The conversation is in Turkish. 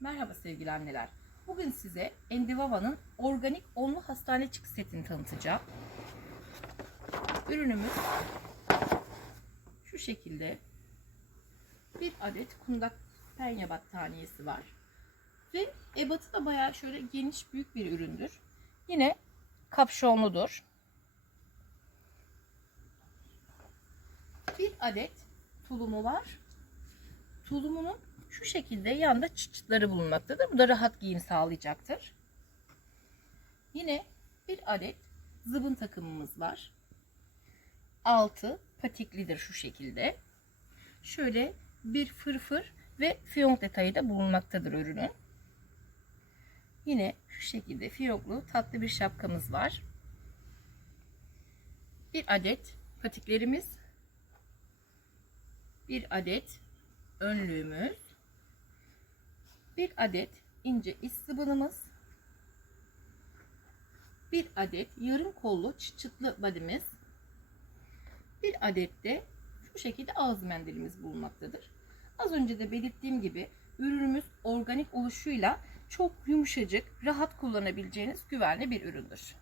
Merhaba sevgili anneler. Bugün size Endivava'nın organik onlu hastane çık setini tanıtacağım. Ürünümüz şu şekilde bir adet kundak penye battaniyesi var. Ve ebatı da bayağı şöyle geniş büyük bir üründür. Yine kapşonludur. Bir adet tulumu var. Tulumunun şu şekilde yanında çıt çıtları bulunmaktadır. Bu da rahat giyim sağlayacaktır. Yine bir adet zıbın takımımız var. Altı patiklidir şu şekilde. Şöyle bir fırfır ve fiyonk detayı da bulunmaktadır ürünün. Yine şu şekilde fiyonklu tatlı bir şapkamız var. Bir adet patiklerimiz. Bir adet önlüğümüz. Bir adet ince iç sıvınımız. Bir adet yarım kollu çıt çıtlı badimiz. Bir adet de şu şekilde ağız mendilimiz bulunmaktadır. Az önce de belirttiğim gibi ürünümüz organik oluşuyla çok yumuşacık, rahat kullanabileceğiniz güvenli bir üründür.